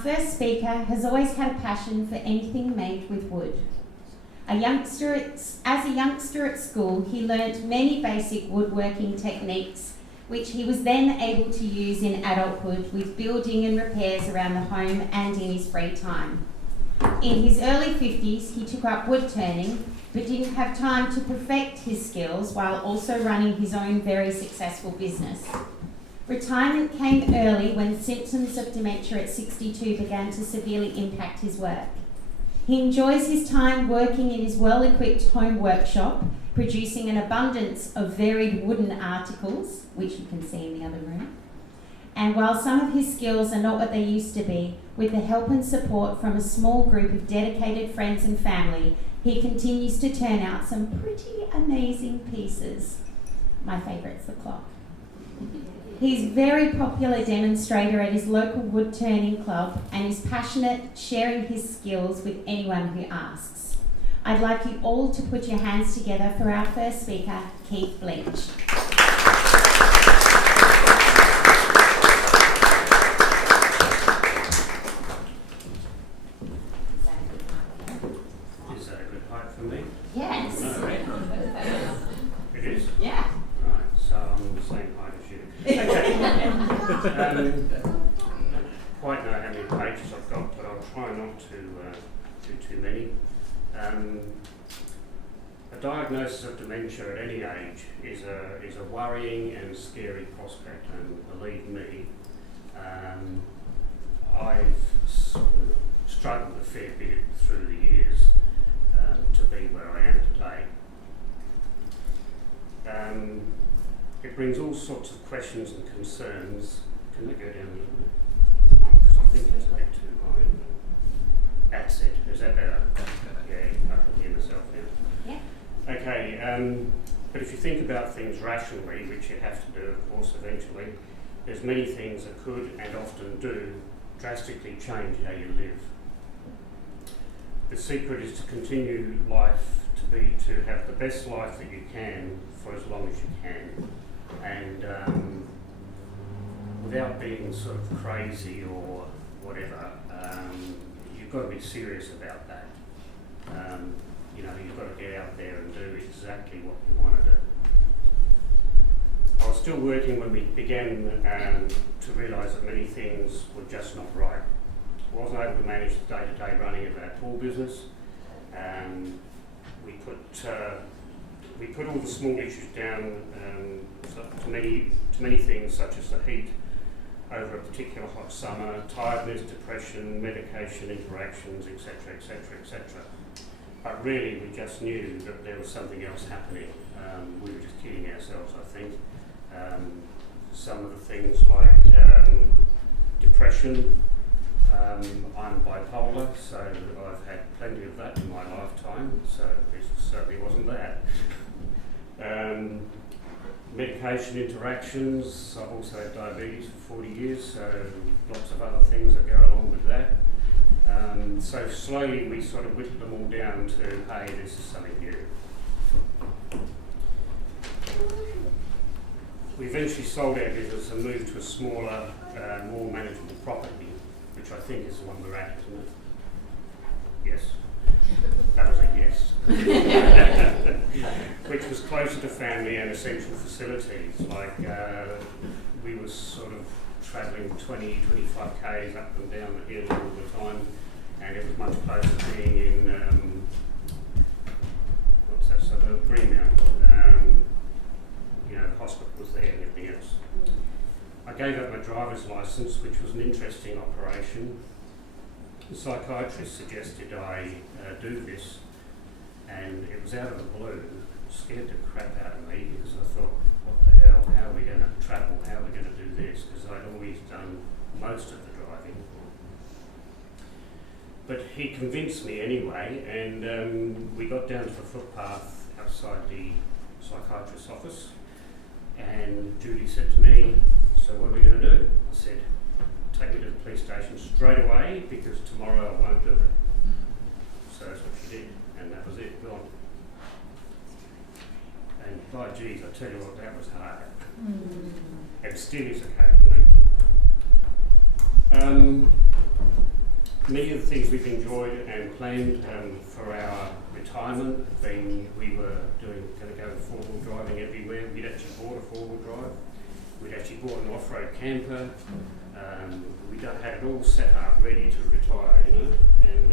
first speaker has always had a passion for anything made with wood. As a youngster at school, he learnt many basic woodworking techniques, which he was then able to use in adulthood with building and repairs around the home and in his free time. In his early 50s, he took up wood turning, but didn't have time to perfect his skills while also running his own very successful business. Retirement came early when symptoms of dementia at 62 began to severely impact his work. He enjoys his time working in his well-equipped home workshop, producing an abundance of varied wooden articles, which you can see in the other room. And while some of his skills are not what they used to be, with the help and support from a small group of dedicated friends and family, he continues to turn out some pretty amazing pieces. My favourite's the clock. He's a very popular demonstrator at his local wood turning club and is passionate sharing his skills with anyone who asks. I'd like you all to put your hands together for our first speaker, Keith Bleach. Yes. No, right? It is? Yeah. Right, so I'm the same height as you. Okay. Quite know how many pages I've got, but I'll try not to do too many. A diagnosis of dementia at any age is a worrying and scary prospect, and believe me, I've struggled a fair bit through the years to be where I am today. It brings all sorts of questions and concerns. Can they go down a little bit? Because I think it's a bit too high. That's it. Is that better? Yeah, I can hear myself now. Yeah. Okay, but if you think about things rationally, which you have to do, of course, eventually, there's many things that could and often do drastically change how you live. The secret is to continue life to have the best life that you can for as long as you can, and without being sort of crazy or whatever. You've got to be serious about that. You've got to get out there and do exactly what you want to do. I was still working when we began to realise that many things were just not right. I wasn't able to manage the day-to-day running of our pool business. We put all the small issues down to many things, such as the heat over a particular hot summer, tiredness, depression, medication interactions, etc., etc., etc. But really, we just knew that there was something else happening. We were just kidding ourselves, I think. Some of the things like depression. I'm bipolar, so I've had plenty of that in my lifetime, so this certainly wasn't that. Medication interactions, I've also had diabetes for 40 years, so lots of other things that go along with that. So slowly we sort of whittled them all down to, hey, this is something new. We eventually sold our business and moved to a smaller, more manageable property, which I think is the one we're at, isn't it? Yes. That was a yes. Which was closer to family and essential facilities. Like, we were sort of travelling 20, 25 k's up and down the hill all the time, and it was much closer to being in, what's that suburb? Greenmount. The hospital was there and everything else. I gave up my driver's licence, which was an interesting operation. The psychiatrist suggested I do this, and it was out of the blue. It scared the crap out of me because I thought, what the hell, how are we going to travel, how are we going to do this? Because I'd always done most of the driving. But he convinced me anyway, and we got down to the footpath outside the psychiatrist's office, and Judy said to me, so what are we going to do? I said, take me to the police station straight away because tomorrow I won't do it. So that's what she did, and that was it, gone. And by geez, I tell you what, that was hard. It still is occasionally. many of the things we've enjoyed and planned for our retirement have been, we were going to go four-wheel driving everywhere. We'd actually bought a four-wheel drive. We'd actually bought an off-road camper. We had it all set up, ready to retire, you know. And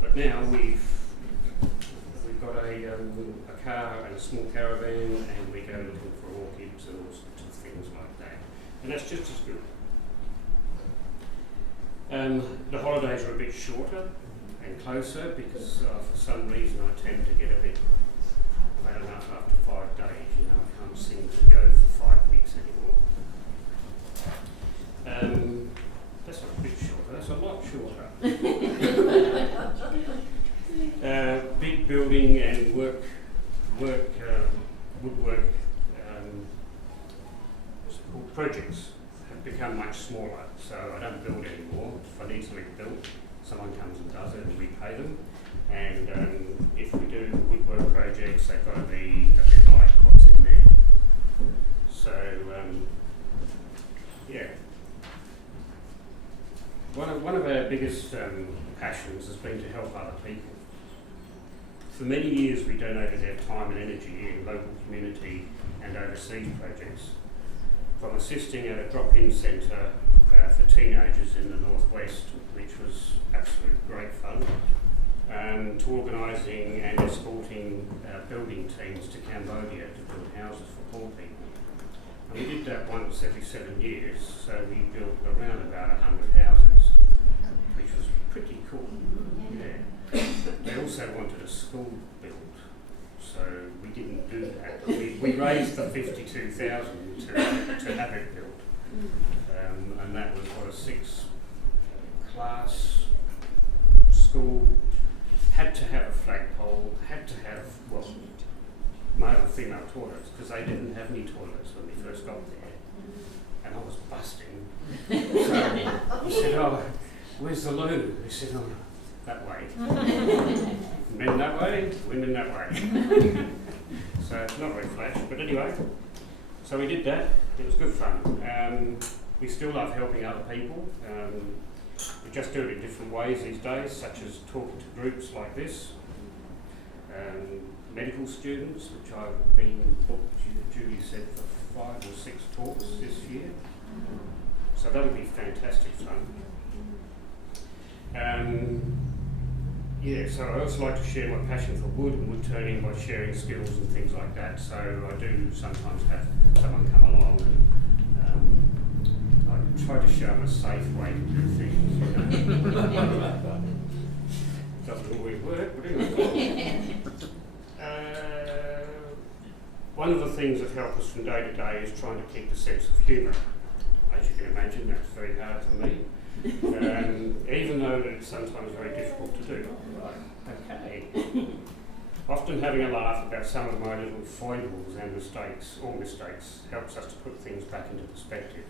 but now we've got a car and a small caravan, and we go looking for orchids and all sorts of things like that. And that's just as good. The holidays are a bit shorter and closer because for some reason I tend to get a bit had enough after 5 days. You know, I can't seem to go for 5 weeks anymore. That's not a bit shorter, that's a lot shorter. Big building and woodwork what's it called, projects have become much smaller, so I don't build anymore. If I need something built, someone comes and does it and we pay them. And if we do woodwork projects, they've got to be a bit like what's in there. So, yeah. One of our biggest passions has been to help other people. For many years we donated our time and energy in local community and overseas projects, from assisting at a drop-in centre for teenagers in the northwest, which was absolute great fun, to organising and escorting building teams to Cambodia to build houses for poor people. And we did that once every 7 years, so we built around about 100 houses, which was pretty cool. Yeah. They also wanted a school built, so we didn't do that. We raised the 52,000 to have it built, and that was what, a 6-class school. Had to have a flagpole, had to have, well, male and female toilets, because they didn't have any toilets when we first got there. And I was busting. So he said, "Oh, where's the loo?" He said, "Oh, that way." Men that way, women that way. So it's not very flash, but anyway. So we did that. It was good fun. We still love helping other people. We just do it in different ways these days, such as talking to groups like this. Medical students, which I've been booked, Julie said, for 5 or 6 talks this year. So that'll be fantastic fun. Yeah, so I also like to share my passion for wood and wood turning by sharing skills and things like that. So I do sometimes have someone come along and I try to show them a safe way to do things. You know? Doesn't always work, but anyway. One of the things that help us from day to day is trying to keep a sense of humour. As you can imagine, that's very hard for me. Even though it's sometimes very difficult to do. Okay. Often having a laugh about some of my little foibles and mistakes, helps us to put things back into perspective.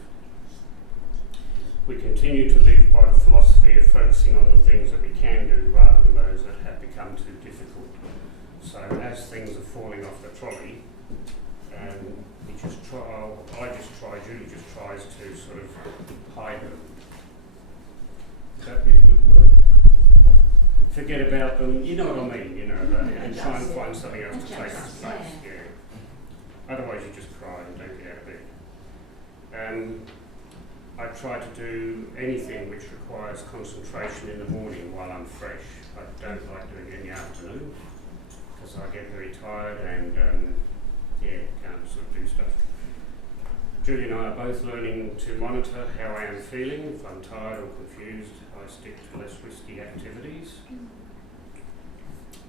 We continue to live by the philosophy of focusing on the things that we can do rather than those that have become too difficult. So as things are falling off the trolley, Julie just tries to sort of hide them. Would that be a good word? Forget about them, you know what I mean, you know, and try and find something else to take its place. Yeah. Otherwise you just cry and don't get out of bed. I try to do anything which requires concentration in the morning while I'm fresh. I don't like doing it in the afternoon because I get very tired and can't sort of do stuff. Julie and I are both learning to monitor how I am feeling. If I'm tired or confused, I stick to less risky activities.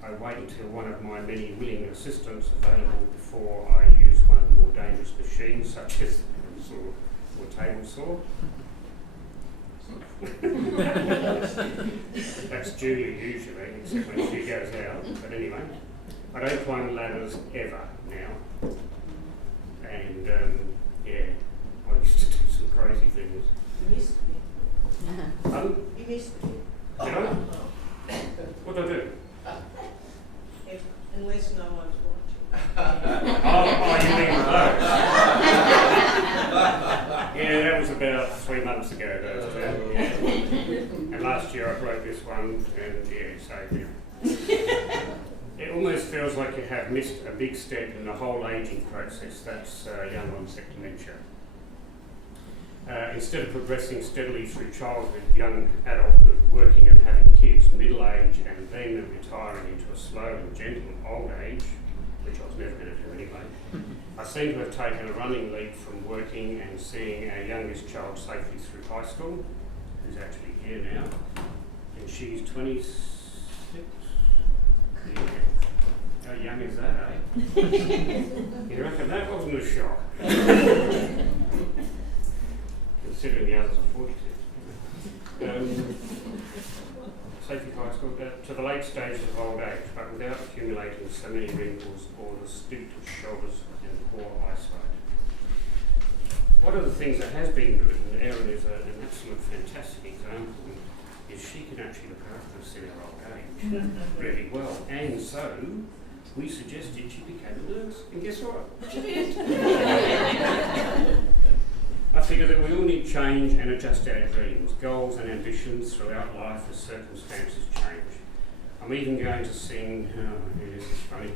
I wait until one of my many willing assistants available before I use one of the more dangerous machines, such as the saw or table saw. That's Julie usually, except when she goes out. But anyway, I don't climb ladders ever now. And I used to do some crazy things. You missed me. Pardon? You missed me. Did I? What did I do? Unless no one's watching. Oh, you mean those? Yeah, that was about 3 months ago, those two. Yeah. And last year I broke this one, and yeah, so yeah. It almost feels like you have missed a big step in the whole ageing process. That's young onset dementia. Instead of progressing steadily through childhood, young adulthood, working and having kids, middle age, and then retiring into a slow and gentle old age, which I was never going to do anyway, I seem to have taken a running leap from working and seeing our youngest child safely through high school, who's actually here now, and she's 26. Yeah. How young is that, eh? You reckon that wasn't a shock? Considering the others are 46. Safety high school, to the late stages of old age, but without accumulating so many wrinkles or the stooped shoulders and poor eyesight. One of the things that has been good, and Erin is an absolute fantastic example, is she can actually look after us in her old age really well. And so, we suggested she became a nurse, and guess what? She did. I figure that we all need change and adjust our dreams, goals and ambitions throughout life as circumstances change. I'm even going to sing, this is funny,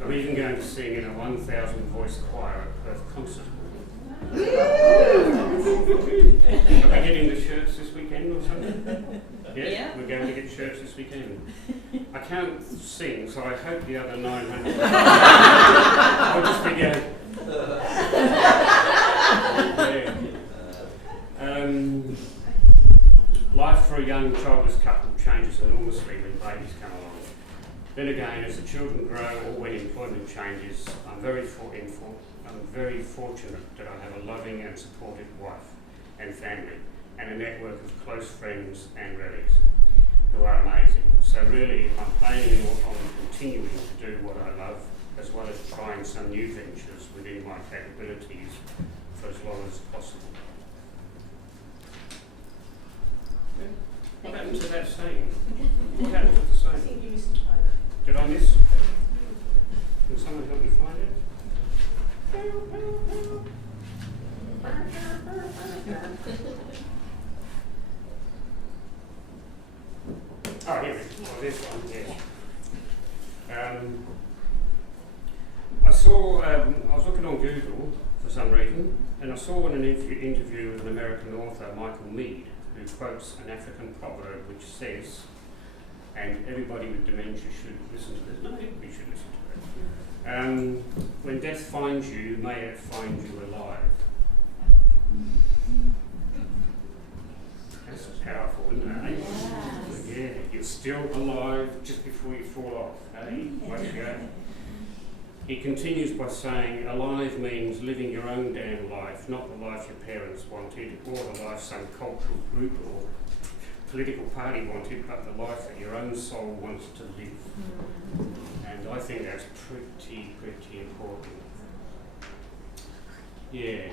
I'm even going to sing in a 1,000 voice choir at Perth concert. Are we getting the shirts this weekend or something? Yeah, we're going to get shirts this weekend. I can't sing, so I hope the other 900 will just be going. Life for a young childless couple changes enormously when babies come along. Then again, as the children grow or when employment changes, I'm very fortunate that I have a loving and supportive wife and family and a network of close friends and relatives who are amazing. So really, I'm planning on continuing to do what I love, as well as trying some new ventures within my capabilities for as long as possible. What happened to that saying? What happened to the I saying? think you missed the photo. Did I miss? Can someone help me find it? Oh, here it is. Oh, this one, yes. I was looking on Google for some reason, and I saw in an interview with an American author, Michael Mead, who quotes an African proverb which says, and everybody with dementia should listen to this. No, everybody should listen to it. When death finds you, may it find you alive. That's powerful, isn't it? Eh? Yeah, you're still alive just before you fall off. Hey, way to go. He continues by saying, alive means living your own damn life, not the life your parents wanted, or the life some cultural group or political party wanted, but the life that your own soul wants to live. And I think that's pretty important. Yeah.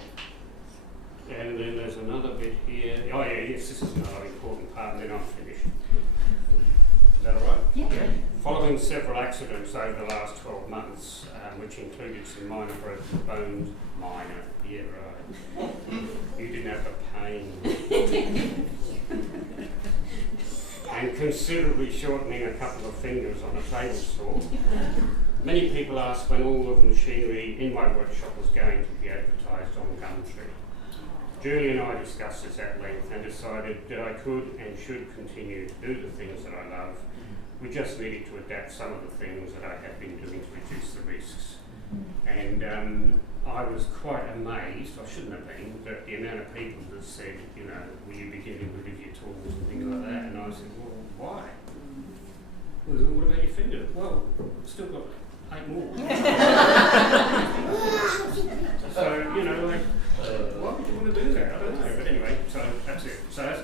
And then there's another bit here. Oh yeah, yes, this is another important part, and then I'm finished. Is that all right? Yeah. Following several accidents over the last 12 months, which included some minor broken bones, yeah, right. You didn't have the pain. And considerably shortening a couple of fingers on a table saw. Many people asked when all of the machinery in my workshop was going to be advertised on Gumtree. Julie and I discussed this at length and decided that I could and should continue to do the things that I love. We just needed to adapt some of the things that I had been doing to reduce the risks. And I was quite amazed, I shouldn't have been, that the amount of people that said, you know, will you be giving rid of your tools and things like that? And I said, well, why? Well, what about your finger? Well, I've still got 8 more. So, you know, like, why would you want to do that? I don't know. But anyway, so that's it. So that's